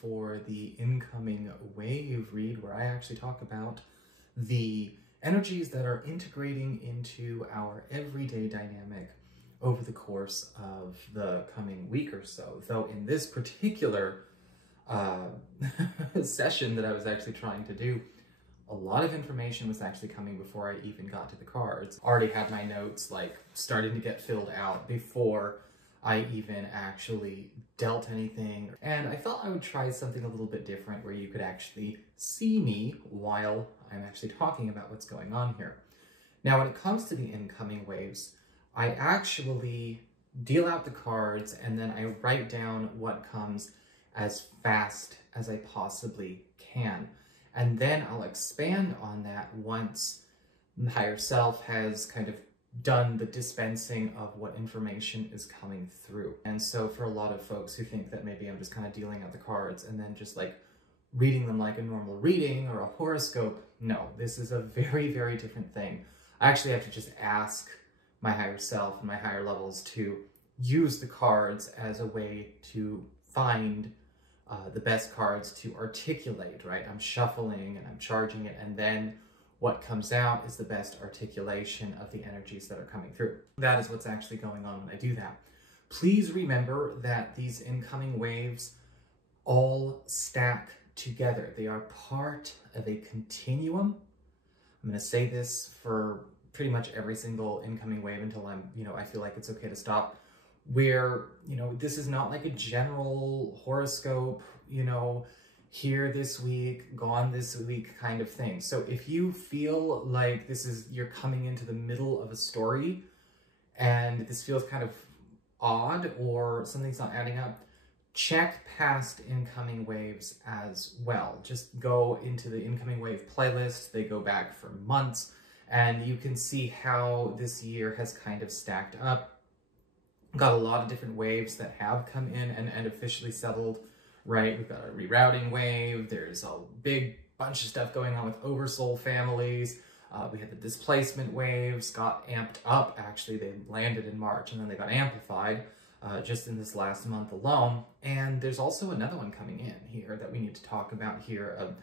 for the incoming wave read, where I actually talk about the energies that are integrating into our everyday dynamic over the course of the coming week or so. Though in this particular session that I was actually trying to do, a lot of information was actually coming before I even got to the cards. Already had my notes like starting to get filled out before I even actually dealt anything. And I felt I would try something a little bit different where you could actually see me while I'm actually talking about what's going on here. Now, when it comes to the incoming waves, I actually deal out the cards and then I write down what comes as fast as I possibly can. And then I'll expand on that once the higher self has kind of done the dispensing of what information is coming through. And so for a lot of folks who think that maybe I'm just kind of dealing out the cards and then just like reading them like a normal reading or a horoscope, no, this is a very, very different thing. I actually have to just ask my higher self and my higher levels to use the cards as a way to find the best cards to articulate, right? I'm shuffling and I'm charging it, and then what comes out is the best articulation of the energies that are coming through. That is what's actually going on when I do that. Please remember that these incoming waves all stack together. They are part of a continuum. I'm going to say this for pretty much every single incoming wave until I feel like it's okay to stop. Where, this is not like a general horoscope, here this week, gone this week kind of thing. So if you feel like you're coming into the middle of a story and this feels kind of odd or something's not adding up, check past incoming waves as well. Just go into the incoming wave playlist. They go back for months and you can see how this year has kind of stacked up. Got a lot of different waves that have come in and officially settled, right? We've got a rerouting wave. There's a big bunch of stuff going on with Oversoul families. We had the displacement waves got amped up. Actually, they landed in March and then they got amplified just in this last month alone. And there's also another one coming in here that we need to talk about here.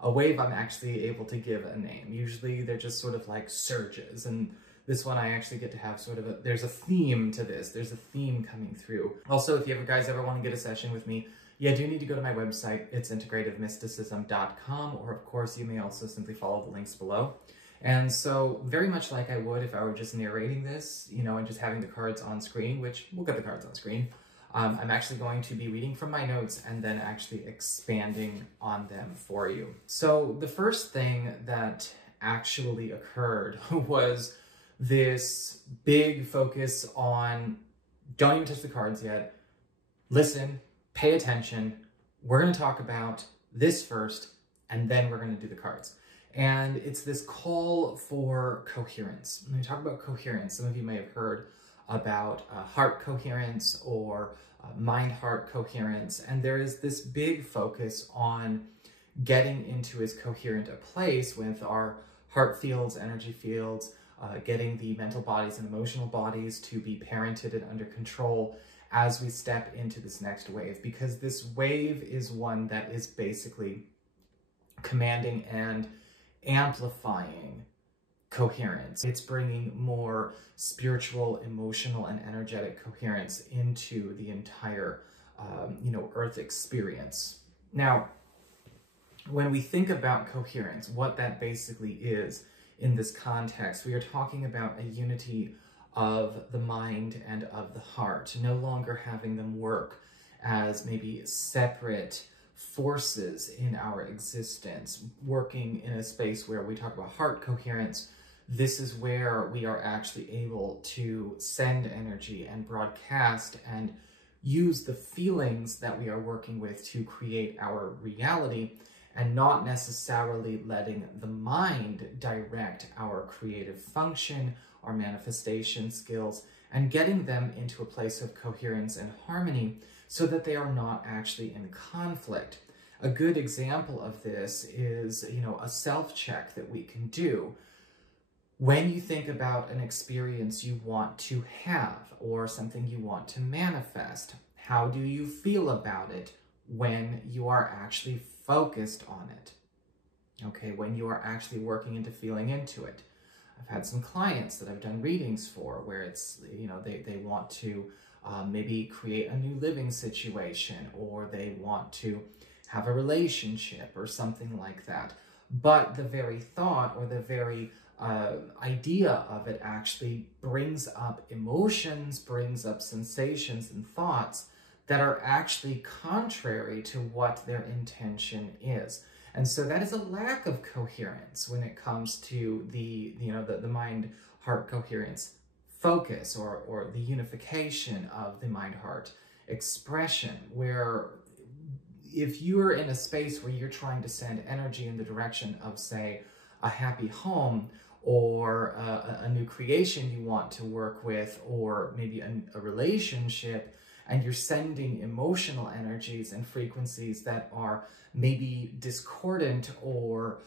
A wave I'm actually able to give a name. Usually they're just sort of like surges, and this one I actually get to have sort of there's a theme to this. There's a theme coming through. Also, if you guys ever want to get a session with me, you do need to go to my website. It's integrativemysticism.com, or of course you may also simply follow the links below. And so very much like I would if I were just narrating this, and just having the cards on screen, which we'll get the cards on screen. I'm actually going to be reading from my notes and then actually expanding on them for you. So the first thing that actually occurred was this big focus on don't even touch the cards yet. Listen, pay attention. We're going to talk about this first, and then we're going to do the cards. And it's this call for coherence. When we talk about coherence, some of you may have heard about heart coherence or mind-heart coherence. And there is this big focus on getting into as coherent a place with our heart fields, energy fields, getting the mental bodies and emotional bodies to be parented and under control as we step into this next wave, because this wave is one that is basically commanding and amplifying coherence. It's bringing more spiritual, emotional, and energetic coherence into the entire, Earth experience. Now, when we think about coherence, what that basically is in this context, we are talking about a unity of the mind and of the heart, no longer having them work as maybe separate forces in our existence, working in a space where we talk about heart coherence. This is where we are actually able to send energy and broadcast and use the feelings that we are working with to create our reality, and not necessarily letting the mind direct our creative function, our manifestation skills, and getting them into a place of coherence and harmony so that they are not actually in conflict. A good example of this is, a self-check that we can do. When you think about an experience you want to have or something you want to manifest, how do you feel about it when you are actually focused on it. Okay, when you are actually working into feeling into it. I've had some clients that I've done readings for where it's, you know, they want to maybe create a new living situation, or they want to have a relationship or something like that. But the very thought or the very idea of it actually brings up emotions, brings up sensations and thoughts that are actually contrary to what their intention is. And so that is a lack of coherence when it comes to the mind-heart coherence focus, or the unification of the mind-heart expression, where if you're in a space where you're trying to send energy in the direction of, say, a happy home, or a new creation you want to work with, or maybe a relationship, and you're sending emotional energies and frequencies that are maybe discordant or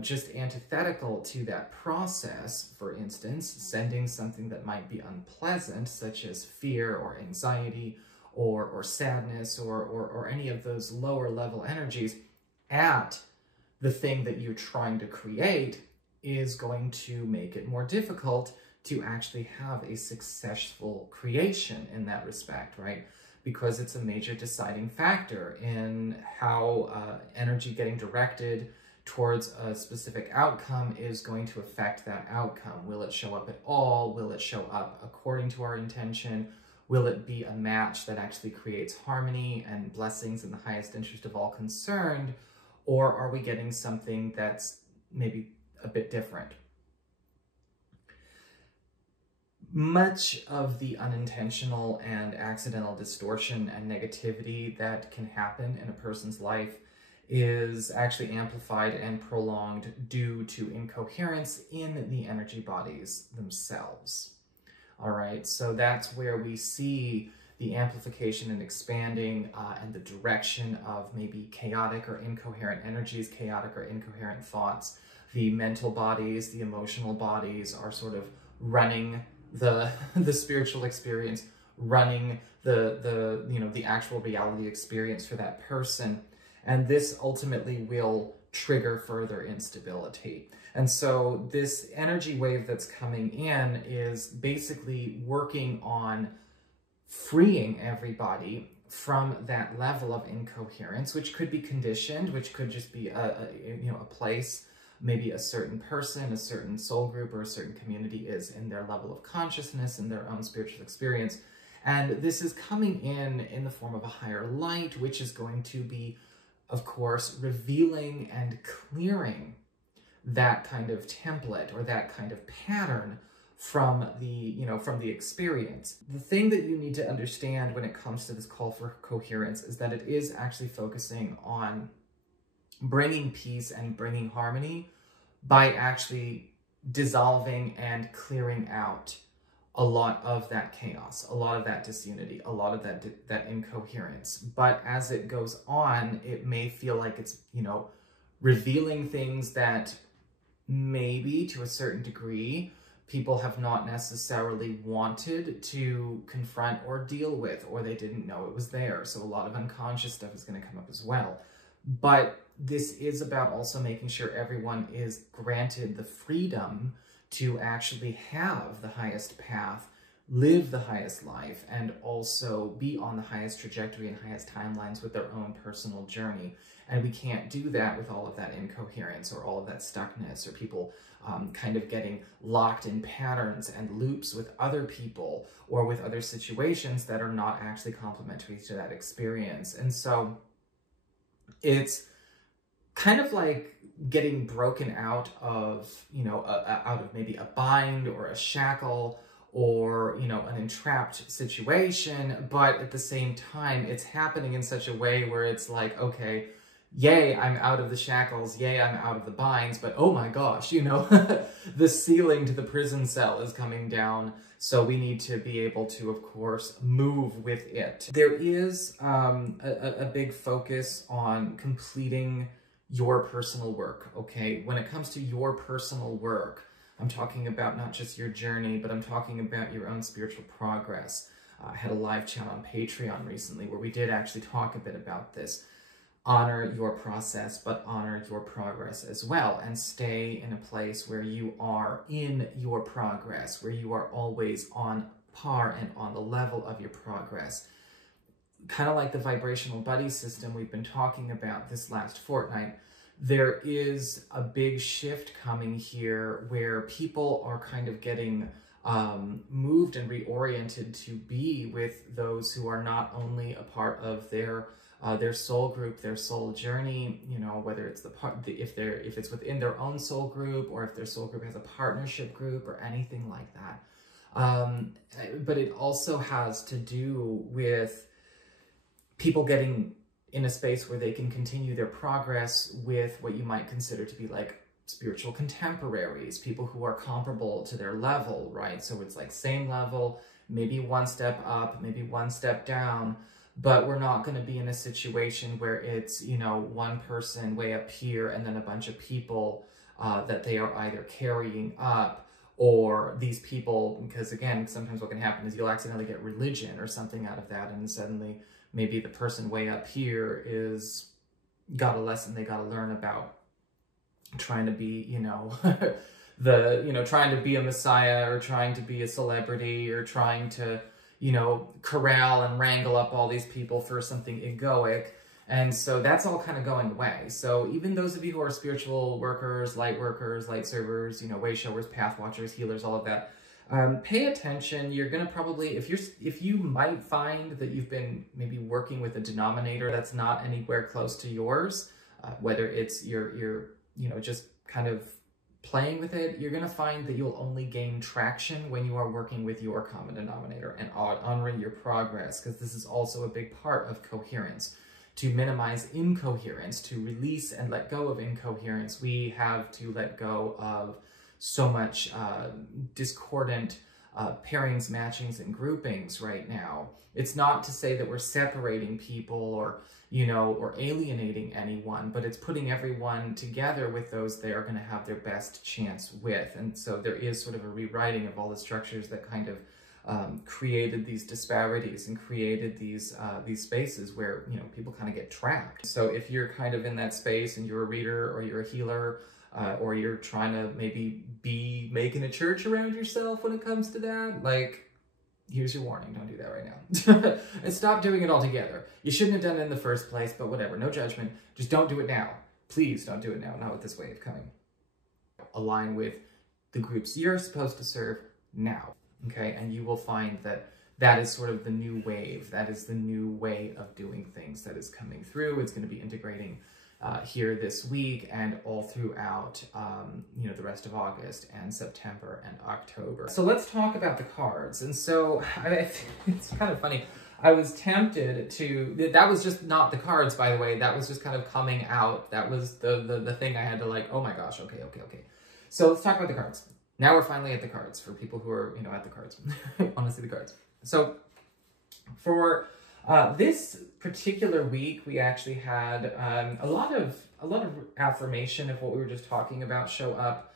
just antithetical to that process, for instance, sending something that might be unpleasant, such as fear or anxiety or sadness or any of those lower level energies at the thing that you're trying to create, is going to make it more difficult to actually have a successful creation in that respect, right? Because it's a major deciding factor in how energy getting directed towards a specific outcome is going to affect that outcome. Will it show up at all? Will it show up according to our intention? Will it be a match that actually creates harmony and blessings in the highest interest of all concerned? Or are we getting something that's maybe a bit different? Much of the unintentional and accidental distortion and negativity that can happen in a person's life is actually amplified and prolonged due to incoherence in the energy bodies themselves. All right, so that's where we see the amplification and expanding and the direction of maybe chaotic or incoherent energies, chaotic or incoherent thoughts. The mental bodies, the emotional bodies are sort of running the spiritual experience, running the actual reality experience for that person. And this ultimately will trigger further instability. And so this energy wave that's coming in is basically working on freeing everybody from that level of incoherence, which could be conditioned, which could just be a place, maybe a certain person, a certain soul group, or a certain community is in their level of consciousness and their own spiritual experience. And this is coming in the form of a higher light, which is going to be, of course, revealing and clearing that kind of template or that kind of pattern from the experience. The thing that you need to understand when it comes to this call for coherence is that it is actually focusing on bringing peace and bringing harmony by actually dissolving and clearing out a lot of that chaos, a lot of that disunity, a lot of that incoherence. But as it goes on, it may feel like it's, revealing things that maybe to a certain degree people have not necessarily wanted to confront or deal with, or they didn't know it was there. So a lot of unconscious stuff is going to come up as well. But this is about also making sure everyone is granted the freedom to actually have the highest path, live the highest life, and also be on the highest trajectory and highest timelines with their own personal journey. And we can't do that with all of that incoherence or all of that stuckness, or people kind of getting locked in patterns and loops with other people or with other situations that are not actually complementary to that experience. And so it's kind of like getting broken out of, out of maybe a bind or a shackle or, an entrapped situation, but at the same time, it's happening in such a way where it's like, okay, yay, I'm out of the shackles, yay, I'm out of the binds, but oh my gosh, the ceiling to the prison cell is coming down, so we need to be able to, of course, move with it. There is a big focus on completing your personal work, okay? When it comes to your personal work, I'm talking about not just your journey, but I'm talking about your own spiritual progress. I had a live chat on Patreon recently where we did actually talk a bit about this. Honor your process, but honor your progress as well, and stay in a place where you are in your progress, where you are always on par and on the level of your progress. Kind of like the vibrational buddy system we've been talking about this last fortnight, there is a big shift coming here where people are kind of getting moved and reoriented to be with those who are not only a part of their soul group, their soul journey, you know, whether it's if it's within their own soul group, or if their soul group has a partnership group or anything like that. But it also has to do with people getting in a space where they can continue their progress with what you might consider to be like spiritual contemporaries, people who are comparable to their level, right? So it's like same level, maybe one step up, maybe one step down, but we're not going to be in a situation where it's, you know, one person way up here and then a bunch of people that they are either carrying up, or these people, because again, sometimes what can happen is you'll accidentally get religion or something out of that, and suddenly maybe the person way up here got a lesson they got to learn about trying to be, you know, trying to be a messiah, or trying to be a celebrity, or trying to, you know, corral and wrangle up all these people for something egoic. And so that's all kind of going away. So even those of you who are spiritual workers, light servers, you know, way showers, path watchers, healers, all of that, pay attention. You're going to probably, if you might find that you've been maybe working with a denominator that's not anywhere close to yours, whether it's you're you know, just kind of playing with it, you're going to find that you'll only gain traction when you are working with your common denominator and honoring your progress, because this is also a big part of coherence. To minimize incoherence, to release and let go of incoherence, we have to let go of so much discordant pairings, matchings, and groupings right now. It's not to say that we're separating people or, you know, or alienating anyone, but it's putting everyone together with those they are going to have their best chance with. And so there is sort of a rewriting of all the structures that kind of created these disparities and created these spaces where, you know, people kind of get trapped. So if you're kind of in that space and you're a reader or you're a healer, or you're trying to maybe be making a church around yourself when it comes to that, like, here's your warning, don't do that right now. And stop doing it altogether. You shouldn't have done it in the first place, but whatever, no judgment. Just don't do it now. Please don't do it now, not with this wave coming. Align with the groups you're supposed to serve now, okay? And you will find that that is sort of the new wave. That is the new way of doing things that is coming through. It's going to be integrating here this week and all throughout, you know, the rest of August and September and October. So let's talk about the cards. And so it's kind of funny. I was tempted to, that was just not the cards, by the way. That was just kind of coming out. That was the thing I had to like, oh my gosh, okay. So let's talk about the cards. Now we're finally at the cards for people who are, you know, at the cards. Honestly, the cards. So for this particular week, we actually had a lot of affirmation of what we were just talking about show up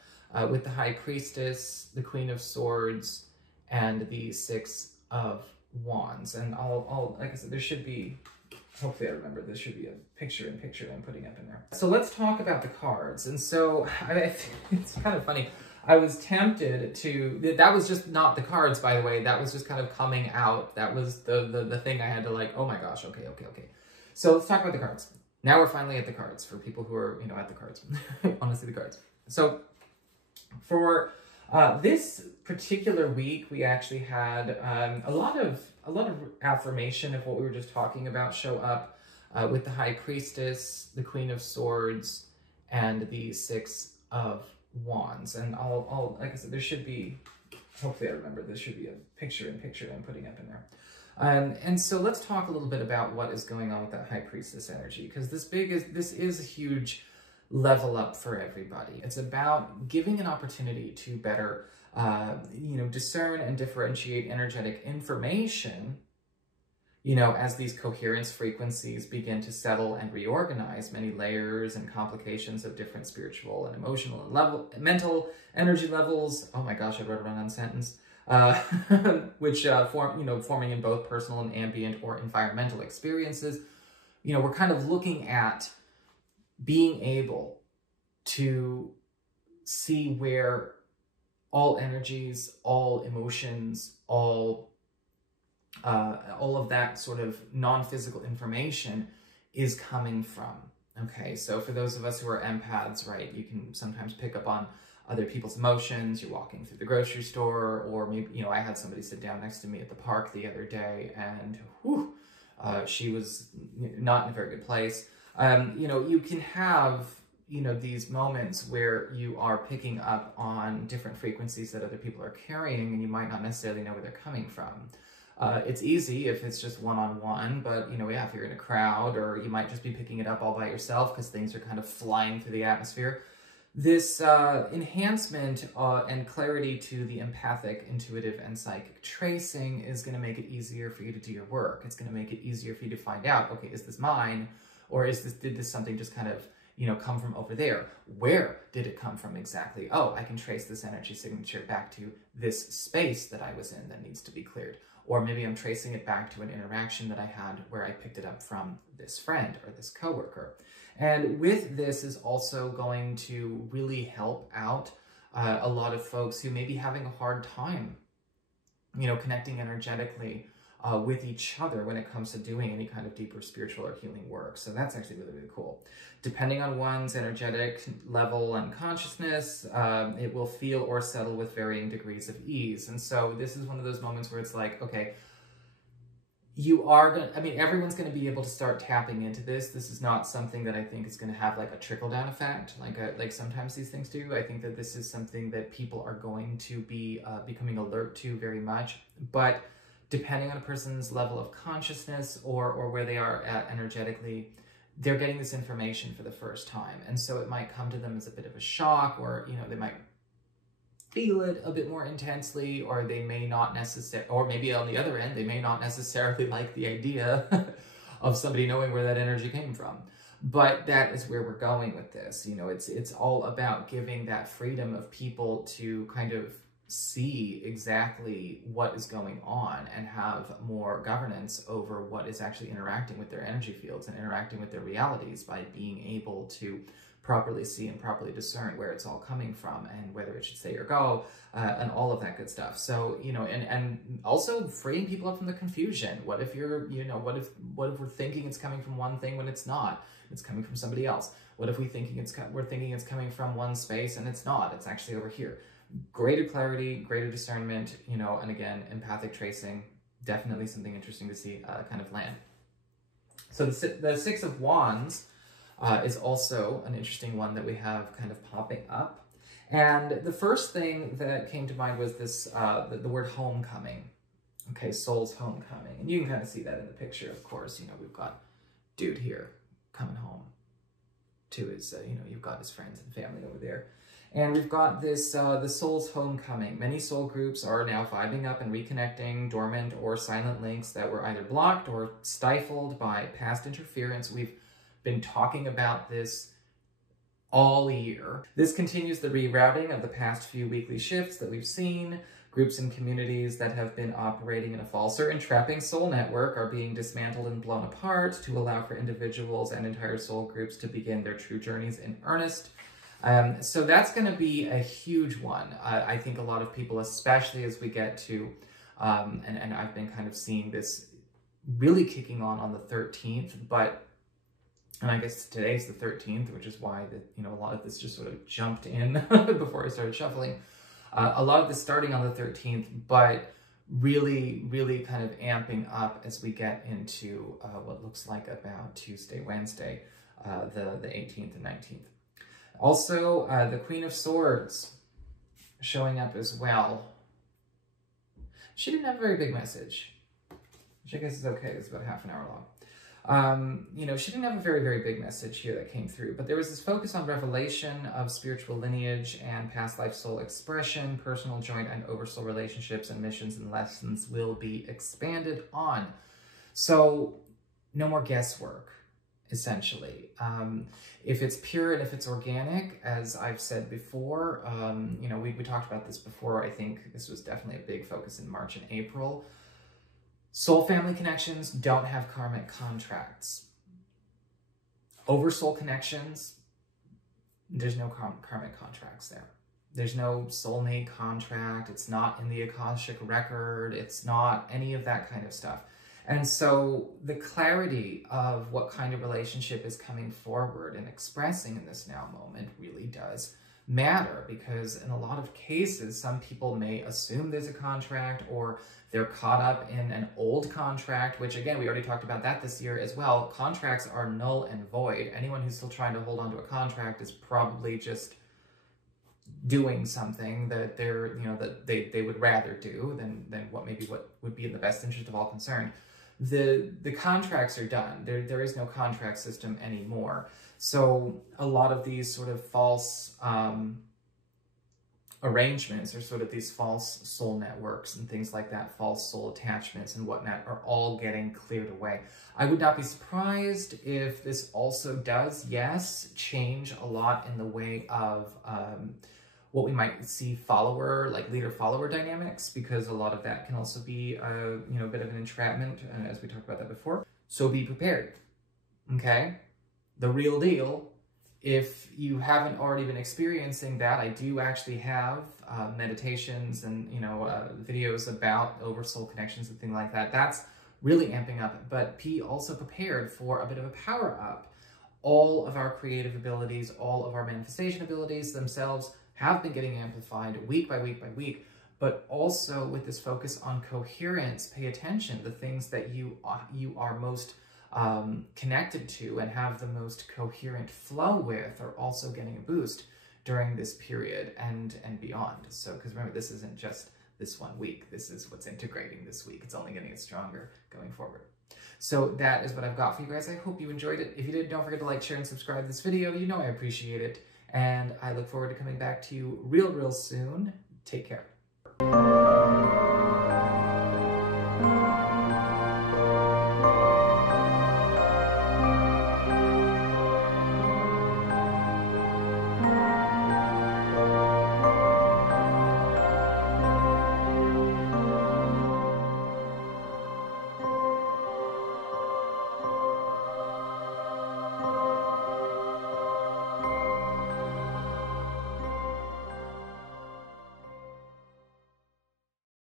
with the High Priestess, the Queen of Swords, and the Six of Wands. And I'll like I said, there should be, hopefully I remember, there should be a picture I'm putting up in there. So let's talk about the cards. And so it's kind of funny. I was tempted to, that was just not the cards, by the way. That was just kind of coming out. That was the thing I had to like, oh my gosh, okay. So let's talk about the cards. Now we're finally at the cards for people who are, you know, at the cards. Honestly, the cards. So for this particular week, we actually had a lot of affirmation of what we were just talking about show up with the High Priestess, the Queen of Swords, and the Six of Wands. And I'll like I said, there should be, hopefully I remember, there should be a picture I'm putting up in there. And so let's talk a little bit about what is going on with that High Priestess energy, because this is a huge level up for everybody. It's about giving an opportunity to better, you know, discern and differentiate energetic information, you know, as these coherence frequencies begin to settle and reorganize many layers and complications of different spiritual and emotional and mental energy levels. Oh my gosh, I wrote a run-on sentence. which forming in both personal and ambient or environmental experiences. We're kind of looking at being able to see where all energies, all emotions, all of that sort of non-physical information is coming from. Okay, so for those of us who are empaths, right, you can sometimes pick up on other people's emotions. You're walking through the grocery store, or maybe, I had somebody sit down next to me at the park the other day, and whew, she was not in a very good place. You can have, these moments where you are picking up on different frequencies that other people are carrying, and you might not necessarily know where they're coming from. It's easy if it's just one-on-one, but, if you're in a crowd, or you might just be picking it up all by yourself because things are kind of flying through the atmosphere. This enhancement and clarity to the empathic, intuitive, and psychic tracing is going to make it easier for you to do your work. It's going to make it easier for you to find out, okay, is this mine? Or did this something just kind of, come from over there? Where did it come from exactly? Oh, I can trace this energy signature back to this space that I was in that needs to be cleared. Or maybe I'm tracing it back to an interaction that I had where I picked it up from this friend or this coworker. And with this is also going to really help out a lot of folks who may be having a hard time, connecting energetically with each other when it comes to doing any kind of deeper spiritual or healing work. So that's actually really, really cool. Depending on one's energetic level and consciousness, it will feel or settle with varying degrees of ease. And so this is one of those moments where it's like, okay, everyone's going to be able to start tapping into this. This is not something that I think is going to have like a trickle-down effect, like sometimes these things do. I think that this is something that people are going to be becoming alert to very much. But depending on a person's level of consciousness or where they are at energetically, they're getting this information for the first time. And so it might come to them as a bit of a shock, or, they might feel it a bit more intensely, or they may not necessarily, or maybe on the other end, they may not necessarily like the idea of somebody knowing where that energy came from. But that is where we're going with this. It's all about giving that freedom of people to kind of see exactly what is going on and have more governance over what is actually interacting with their energy fields and interacting with their realities, by being able to properly see and properly discern where it's all coming from and whether it should stay or go, and all of that good stuff. So, and also freeing people up from the confusion. What if what if we're thinking it's coming from one thing when it's not? It's coming from somebody else. What if we're thinking it's coming from one space and it's not? It's actually over here. Greater clarity, greater discernment, and again, empathic tracing, definitely something interesting to see kind of land. So the Six of Wands is also an interesting one that we have kind of popping up. And the first thing that came to mind was this, the word homecoming. Okay, soul's homecoming. And you can kind of see that in the picture, of course. We've got dude here coming home to his, you've got his friends and family over there. And we've got this, the soul's homecoming. Many soul groups are now vibing up and reconnecting dormant or silent links that were either blocked or stifled by past interference. We've been talking about this all year. This continues the rerouting of the past few weekly shifts that we've seen. Groups and communities that have been operating in a false or entrapping soul network are being dismantled and blown apart to allow for individuals and entire soul groups to begin their true journeys in earnest. So that's going to be a huge one. I think a lot of people, especially as we get to, and I've been kind of seeing this really kicking on the 13th, and I guess today's the 13th, which is why a lot of this just sort of jumped in before I started shuffling. A lot of this starting on the 13th, but really, really kind of amping up as we get into what looks like about Tuesday, Wednesday, the 18th and 19th. Also, the Queen of Swords showing up as well. She didn't have a very big message, which I guess is okay. It's about half an hour long. She didn't have a very, very big message here that came through, but there was this focus on revelation of spiritual lineage and past life soul expression. Personal, joint, and oversoul relationships and missions and lessons will be expanded on. So no more guesswork. essentially. If it's pure and if it's organic, as I've said before, you know, we talked about this before. I think this was definitely a big focus in March and April. Soul family connections don't have karmic contracts. Oversoul connections, there's no karmic contracts there. There's no soulmate contract. It's not in the Akashic record. It's not any of that kind of stuff. And so the clarity of what kind of relationship is coming forward and expressing in this now moment really does matter, because in a lot of cases, some people may assume there's a contract, or they're caught up in an old contract, which again, we already talked about that this year as well. Contracts are null and void. Anyone who's still trying to hold on to a contract is probably just doing something that they're, you know, that they would rather do than what would be in the best interest of all concerned. The contracts are done. There is no contract system anymore. So a lot of these sort of false arrangements, or sort of these false soul networks and things like that, false soul attachments and whatnot, are all getting cleared away. I would not be surprised if this also does, yes, change a lot in the way of what we might see follower, like leader-follower dynamics, because a lot of that can also be a, you know, a bit of an entrapment, as we talked about that before. So be prepared, okay? The real deal. If you haven't already been experiencing that, I do actually have meditations and, you know, videos about oversoul connections and things like that. That's really amping up, but be also prepared for a bit of a power up. All of our creative abilities, all of our manifestation abilities themselves have been getting amplified week by week by week, but also with this focus on coherence, pay attention. The things that you are most connected to and have the most coherent flow with are also getting a boost during this period and beyond. So, because remember, this isn't just this 1 week. This is what's integrating this week. It's only going to get stronger going forward. So that is what I've got for you guys. I hope you enjoyed it. If you did, don't forget to like, share, and subscribe to this video. You know I appreciate it. And I look forward to coming back to you real soon. Take care.